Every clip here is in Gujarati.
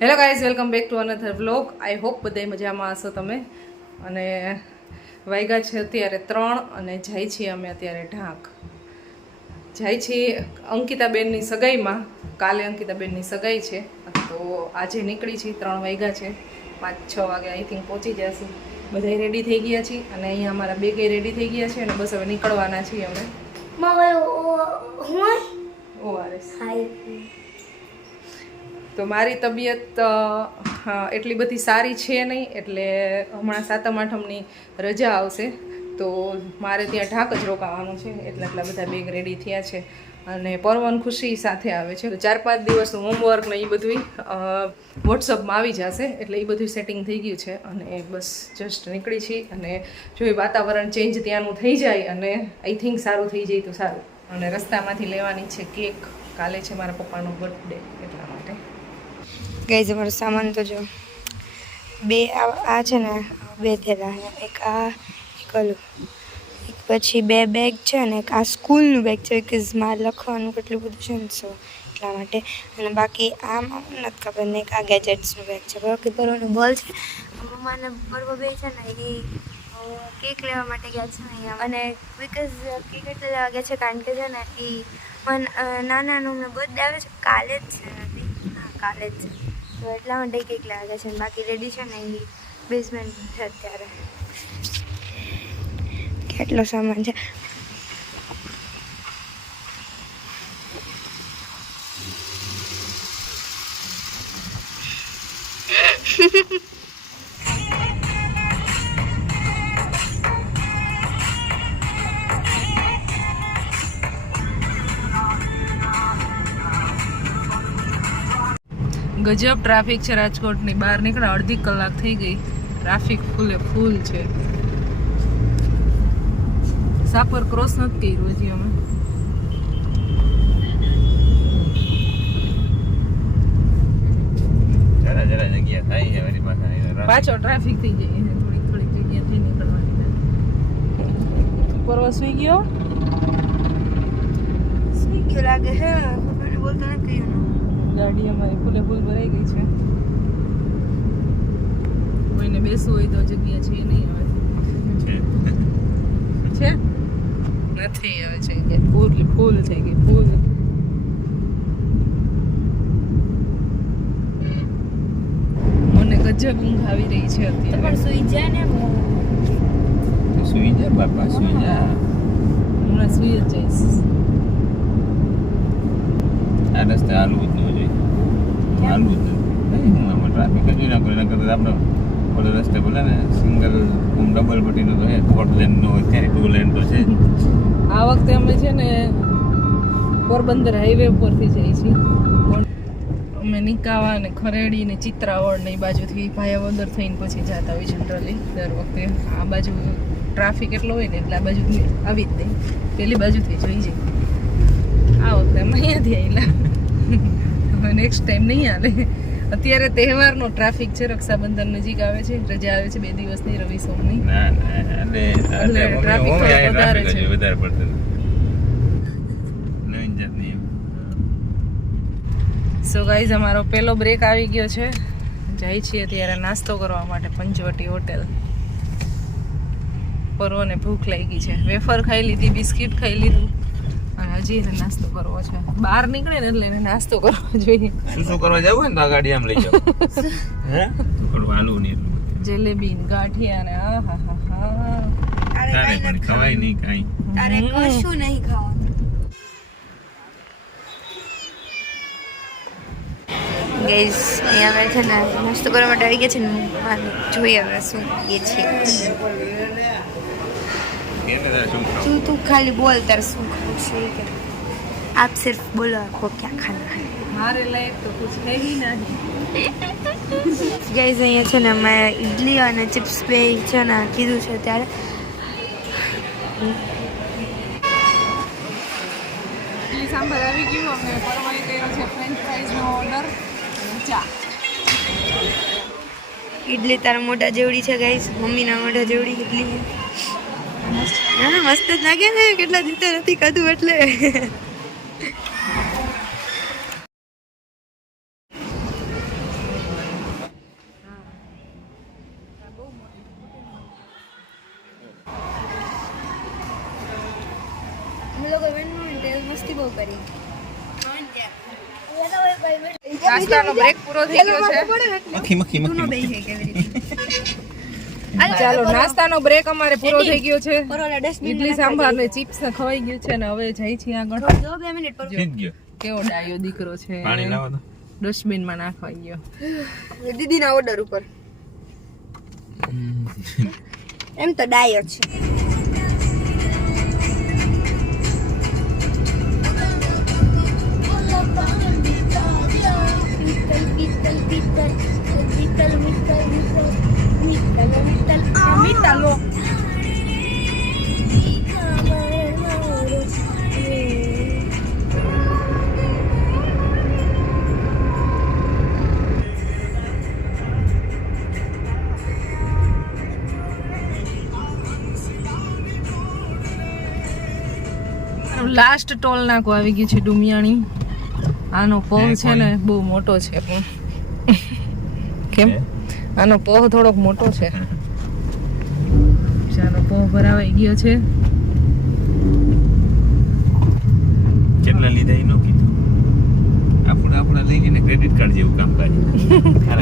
Hello guys, welcome back to another vlog. I hope બધા મજામાં હશો તમે. અને વાગ્યા છે અત્યારે 3 અને જાય છીએ અમે અત્યારે ઢાંક. જાય છીએ અંકિતાબેનની સગાઈમાં. કાલે અંકિતાબેનની સગાઈ છે તો આજે નીકળી છીએ. 3 વાગ્યા છે, 5-6 વાગે આઈ થિંક પહોંચી જશું. બધા રેડી થઈ ગયા છીએ અને અહીંયા અમારા બેગે રેડી થઈ ગયા છે અને બસ હવે નીકળવાના છીએ અમે. ઓઆરએસ. તો મારી તબિયત એટલી બધી સારી છે નહીં, એટલે હમણાં 7મ 8મની રજા આવશે તો મારે ત્યાં ઢાક જ રોકાવાનું છે. એટલા બધા બેગ રેડી થયા છે અને પરવન ખુશી સાથે આવે છે. તો 4-5 દિવસનું હોમવર્ક ને એ બધું વોટ્સઅપમાં આવી જશે, એટલે એ બધું સેટિંગ થઈ ગયું છે અને બસ જસ્ટ નીકળી છીએ. અને જો એ વાતાવરણ ચેન્જ ત્યાંનું થઈ જાય અને આઈ થિંક સારું થઈ જાય તો સારું. અને રસ્તામાંથી લેવાની છે કેક. કાલે છે મારા પપ્પાનો બર્થડે, એટલા માટે. ગાઈઝ અમારો સામાન તો જો બે આ છે ને, 2 થેલા, એક આ એક ઓલું, એક પછી 2 બેગ છે ને એક આ સ્કૂલનું બેગ છે કે મારે લખવાનું કેટલું બધું છે ને, સો એટલા માટે. અને બાકી આમ નથી ખબર ને, એક આ ગેજેટ્સનું બેગ છે. બરાબર કે પરવાનું બોલ છે. મમ્માને બરોબર બે છે ને એ કેક લેવા માટે ગયા છે અહીંયા. અને બિકોઝ કેક એટલે લેવા ગયા છે કારણ કે છે ને એ નાનાનું અમને બર્થડે આવે છે કાલે જ છે નથી, હા કાલે જ છે, તો એટલા માટે કેક લેવા ગયા છે. બાકી રેડી છે ને એ બેઝમેન્ટ છે અત્યારે. કેટલો સામાન છે. ગજબ ટ્રાફિક છે રાજકોટની. બહાર નીકળ્યા અડધી કલાક થઈ ગઈ. ટ્રાફિક ફૂલે ફૂલ છે. સાપર ક્રોસ નથી કર્યું હજી અમે. પાછો ટ્રાફિક થઈ જાય, થોડીક જગ્યાથી નીકળવાની. પરવા સુઈ ગયો લાગે છે, બોલતો નથી. ગાડી અમારી ફૂલે ફૂલ ભરાઈ ગઈ છે. કોઈને બેસવું હોય તો જગ્યા છે નહીં હવે. છે નથી હવે છે કે ફૂલ થઈ ગઈ ફૂલ. મને ગજબ ઊંઘ આવી રહી છે અત્યારે. પણ સુઈ જા ને, સુઈ જા બાપા, સુઈ જા. હમણાં સુઈ જ જઈશ. આ રસ્તે હાલવું જ ન જોઈએ, હાલવું જ નહીં. હું આમાં ટ્રાફિક જ ના કરે, કરતા આપણે ઓલો રસ્તે બોલે ને સિંગલ ડબલ પટ્ટીનો તો છે, 4 લેનનો અત્યારે 2 લેન તો છે. આ વખતે અમે છે ને પોરબંદર હાઈવે ઉપરથી જઈએ છીએ. અમે નિકાવા અને ખરેડી ને ચિત્રાવડ ને એ બાજુથી ભાયાવદર થઈને પછી જતા હોય જનરલી દર વખતે. આ બાજુ ટ્રાફિક એટલો હોય ને એટલે આ બાજુ આવી જ નહીં, પેલી બાજુથી જોઈ જાય. આ વખતે અમે અહીંયાથી આવેલા. હવે નેક્સ્ટ ટાઈમ નહીં આવે. અત્યારે તહેવારનો ટ્રાફિક છે, રક્ષાબંધન નજીક આવે છે, રજા આવે છે 2 દિવસની, રવિ સોમની. ના ના એટલે ટ્રાફિક વધારે છે, વધારે પડતું નવીન જાતની. સો ગાઈઝ અમારો પહેલો બ્રેક આવી ગયો છે. જાય છીએ ત્યારે નાસ્તો કરવા માટે પંચવટી હોટેલ. પરવને ભૂખ લાગી છે. વેફર ખાઈ લીધી, બિસ્કિટ ખાઈ લીધું અને હજી એને નાસ્તો કરવો છે. બહાર નીકળે ને એટલે એને નાસ્તો કરવો જોઈએ. શું કરવા જવું હોય ને તો આ ગાડી આમ લઈ જાવ. હે થોડું આલુ ને જલેબી ને ગાંઠિયા ને આ હા હા હા. તારે પણ ખવાય નહીં કાઈ. તારે કશું નહીં ખાવાનું. ગાઈઝ અહીંયા અમે છે ને નાસ્તો કરવા માટે આવી ગયા છે ને, જોઈએ હવે શું એ છે. તું ખાલી બોલ તારે શું ખાવું છે કે આપ સિર્ફ બોલો આપકો ક્યાં ખાના है. મારે લાયક તો કુછ હે ही नहीं. ગાઈઝ અહીંયા છે ને અમે ઇડલી અને ચિપ્સ બે છે ને કીધું છે ત્યારે. ઇડલી સાંભાર આવી ગયું. અમે પરવાઈ કર્યો છે ફ્રેન્ચ ફ્રાઈઝનો ઓર્ડર અને ચા. ઇડલી તારા મોઢા જેવડી છે ગાઈઝ, મમ્મીના મોઢા જેવડી ઇડલી છે. ના મસ્ત જ લાગે ને, કેટલા દિવસે નથી ખાધું એટલે. મસ્તી બહુ કરી નાસ્તાનો બ્રેક પૂરો થઈ ગયો છે. મખી મખી મખી ચાલો નાસ્તાનો બ્રેક અમારે પૂરો થઈ ગયો છે. પરોલા ડસ્ટબિન ઇડલી સાંભાર ને ચિપ્સ ને ખવાઈ ગયું છે ને હવે જઈ છીએ આગળ. જો 2 મિનિટ પર જીત ગયો કેવો ડાયો દીકરો છે. પાણી લાવો તો ડસ્ટબિન માં નાખવા ગયો. દીદીના ઓર્ડર ઉપર એમ તો ડાયો છે લાસ્ટ ટોલ નાકો આવી ગયું છે ડુમિયાણી. આનો પોહ છે ને બહુ મોટો છે પણ કેમ આનો પોહ થોડોક મોટો છે. ચાલો પોહ ભરાવાઈ ગયો છે. કેટલા લીધા એ નો કીધું. આપણા લઈ ગઈને ક્રેડિટ કાર્ડ જેવું કામ કરે.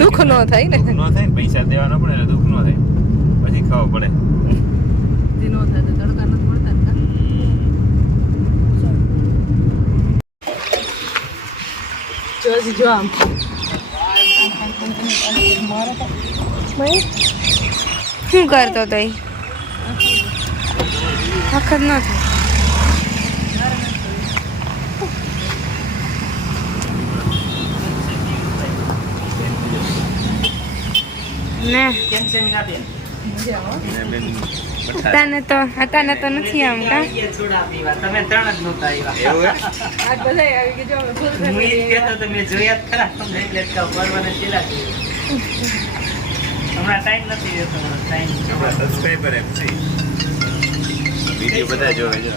દુઃખ ન થાય ને. દુઃખ ન થાય ને પૈસા દેવાના પડે એટલે દુઃખ ન થાય પછી ખાવા પડે. જે ન થાય તો તડકા નથી પડતા ને. જો આમ શું કરતો તો એ વખત ન થાય ને હતા તો નથી આમ કા તમે ત્રણ જ નહોતા આવ્યા. આજ બધા આવી ગયો. જો અમે full family હું ઈ જ કહેતો તો મેં જોયા જ ખરા તમને એટલે જ કહું પરવાને છેલ્લા જોયું. હમણાં ટાઈમ નથી રહેતો ટાઈમ સબસ્ક્રાઇબર એમ છે વિડિયો બધા જોવે જો.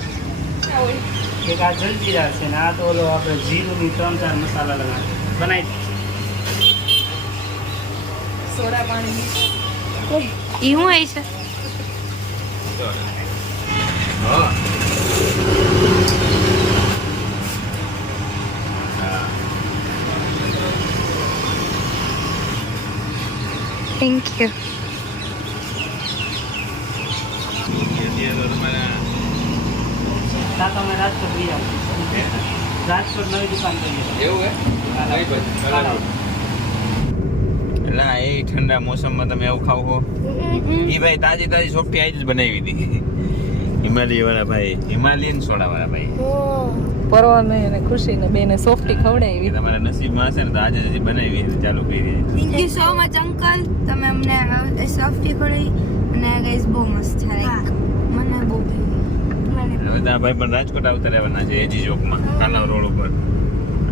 એક આ જલજીરા છે ને આ તો ઓલો આપણે જીરુંની 3-4 મસાલા લગાડ બનાવી સોડા પાણી ઈ હું આવી છે હા થેન્ક યુ તા તો અમે રાજકોટ લઈ આવું રાજકોટ નવી દુકાન કરીએ એવું એટલે એ ઠંડા મોસમમાં તમે એવું ખાવ છો એ ભાઈ તાજી તાજી સોફ્ટી આઈ જ બનાવી હતી હિમાલય વાળા ભાઈ હિમાલયન સોડા વાળા ભાઈ પરવાને અને ખુશી ને બેને સોફ્ટી ખવડાવી. એ તમારા નસીબમાં હશે ને તો આજે જ બનાવી ચાલુ કરી thank you so much uncle તમે અમને સોફ્ટી પડી અને ગાઈસ બહુ મસ્ત છે લાઈક મને બહુ મને બધા ભાઈ પણ રાજકોટ આવતા રહેવાના છે એજી ચોકમાં કાના રોડ ઉપર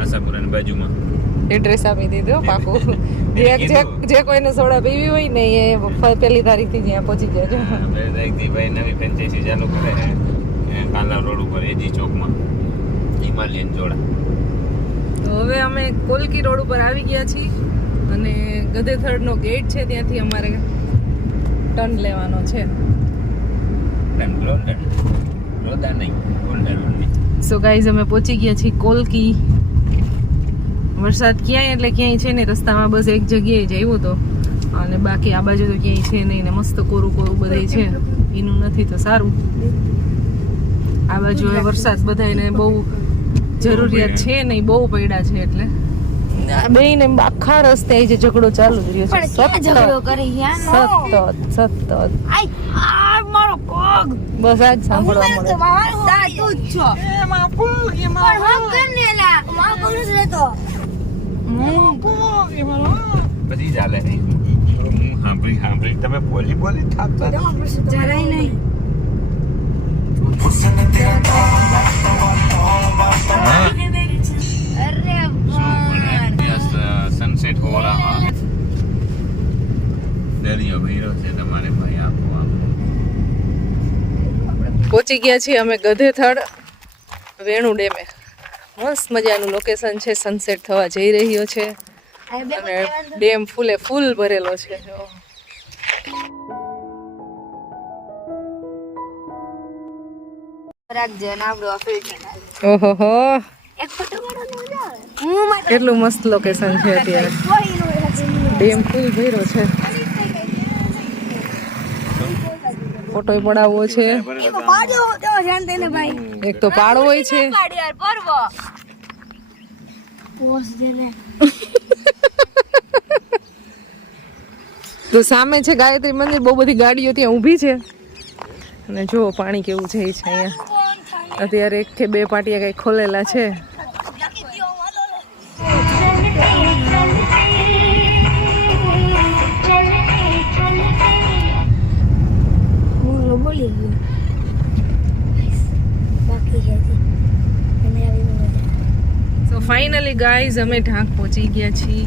આશાપુરાની બાજુમાં એડ્રેસ આપી દીધો પાકું. જે કોઈને સોડા પીવી હોય ને એ પહેલી તારીખથી ત્યાં પહોંચી જજો. ભાઈ નવી ફ્રેન્ચાઇઝી ચાલુ કરે છે કાના રોડ ઉપર એજી ચોકમાં હિમાલયન જોડા. તો હવે અમે કોલકી રોડ ઉપર આવી ગયા છીએ અને ગધેથડનો ગેટ છે ત્યાંથી અમારે ટર્ન લેવાનો છે. સો ગાઈઝ અમે પહોંચી ગયા છીએ કોલકી. વરસાદ ક્યાંય એટલે ક્યાંય છે ને રસ્તામાં બસ એક જગ્યાએ જઈવો તો અને બાકી આ બાજુ તો ક્યાંય છે નહીં ને મસ્ત કોરું કોરું બધાય છે. એનું નથી તો સારું. આ બાજુ હવે વરસાદ બધાને બહુ જરૂરિયાત છે નહીં બહુ પડ્યા છે એટલે બેયને આખા રસ્તે એ જે ઝઘડો ચાલુ જ રહ્યો છે. ઝઘડો કરી સતત આ મારો પગ બસ આજ સાંભળવા મળે. તું જ છો એમાં પગ એમાં પગ કરને લા મારો પગ નથી રહેતો બધી ચાલે હું સાંભળી તમે બોલી થાકતા જરાય નહીં અરે સનસેટ હો રહા દરિયો ભર્યો છે તમારે ભાઈ આપો પહોંચી ગયા છીએ અમે ગધેથડ વેણુ ડેમે. મસ્ત મજાનું લોકેશન છે. સનસેટ થવા જઈ રહ્યો છે અને ડેમ ફૂલે ફૂલ ભરેલો છે. રાખજે અને આપણું આ ફિલ્ટર ઓહો હો એક ફોટો પાડવાનો હું માટે કેટલું મસ્ત લોકેશન છે અત્યારે ડેમ ફૂલ ભર્યો છે ફોટો પડાવવો છે પાડો તો ધ્યાન દેને ભાઈ એક તો પાડવો છે પાડ યાર પરવો પોસ દેને તો સામે છે ગાયત્રી મંદિર બહુ બધી ગાડીઓ ત્યાં ઊભી છે અને જો પાણી કેવું છે છે અહીંયા અત્યારે 1 કે 2 પાટિયા કંઈક ખોલેલા છે હું બોલી ગયો બાકી છે અને આવી મજા સો ફાઇનલી ગાઈઝ અમે ઢાંક પહોંચી ગયા છીએ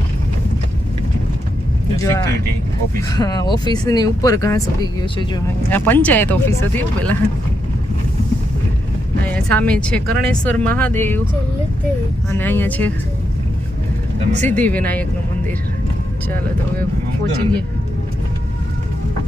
જો આ- સિક્યુરિટી ઓફિસ હા ઓફિસની ઉપર ઘાસ ઉગી ગયું છે જો અહીંયા પંચાયત ઓફિસ હતી હો પેલા અહીંયા સામે છે કરણેશ્વર મહાદેવ ચલતે અને અહીંયા છે સિદ્ધિ વિનાયકનું મંદિર ચાલો તો હવે પહોંચી ગયા